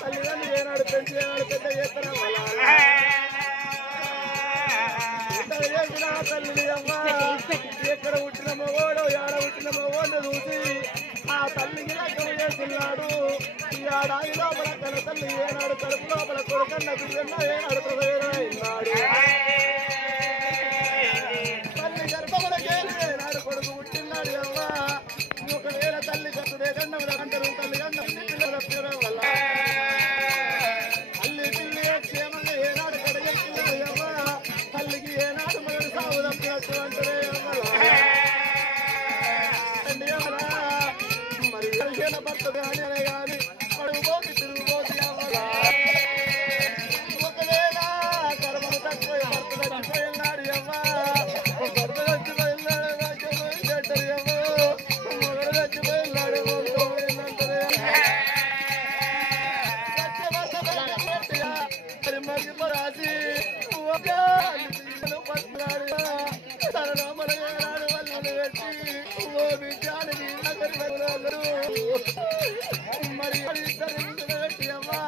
తల్లిదండ్రులు ఏనాడు పెంచి ఏనాడు పెద్ద చేస్తారా తల్లి అమ్మ ఎక్కడ పుట్టిన మగోడు ఏడ పుట్టిన మగోడు చూసి ఆ తల్లికి లెక్కలు చేస్తున్నాడు ఈ ఆడాయి లోపల కన తల్లి ఏనాడు కడుపు లోపల కొడుకన్న బిడ్డన్న ఏనాడు ప్రవేశమైనాడు తల్లి గర్భములకేలి ఏనాడు కొడుకు పుట్టినాడు అమ్మ ఒకవేళ తల్లి కట్టుడే కన్నముల అంటారు తల్లి కన్న పిల్లల పిల్లల వల్ల తల్లి పిల్లి క్షేమంగా ఏనాడు కడగెట్టినది అమ్మ తల్లికి ఏనాడు మగడు సాగు తప్పినట్టు అంటారే మరి భర్త కానీ అనే కానీ పడుగుపోతి తిరుగుపోతి అవ్వలా ఒకవేళ కర్మను తక్కువ భర్త చచ్చిపోయినాడు అమ్మ భర్త చచ్చిపోయినాడు రాజ్యపోయిందంటారు అమ్మ మగడు చచ్చిపోయినాడు పోయిందంటారే మరి రాసి పడుతున్నాడు తనలో మనగాడు వాళ్ళని పెట్టి ఓ బిడ్డాడు మరి ఇద్దరు పెట్టి అమ్మా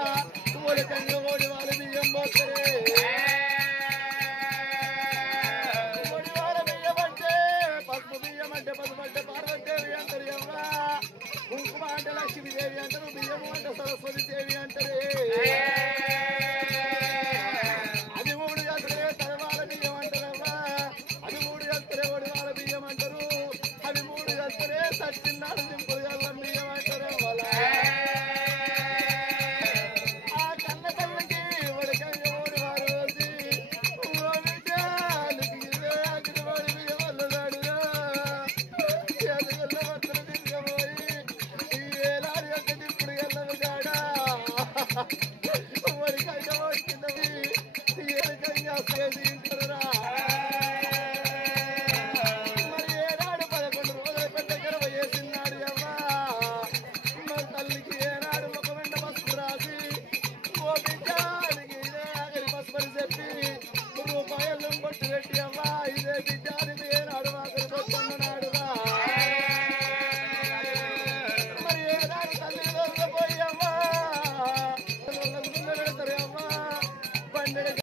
ఓడి కంగ ఓడి వాళ్ళ బియ్యం పోతారే ఓడి వాళ్ళ బియ్యం అంటే పసుపు బియ్యం అంటే పసుపు అంటే పార్వతీదేవి అంటారు అమ్మా కుంకుమ అంటే లక్ష్మీదేవి అంటారు బియ్యం అంటే సరస్వతి దేవి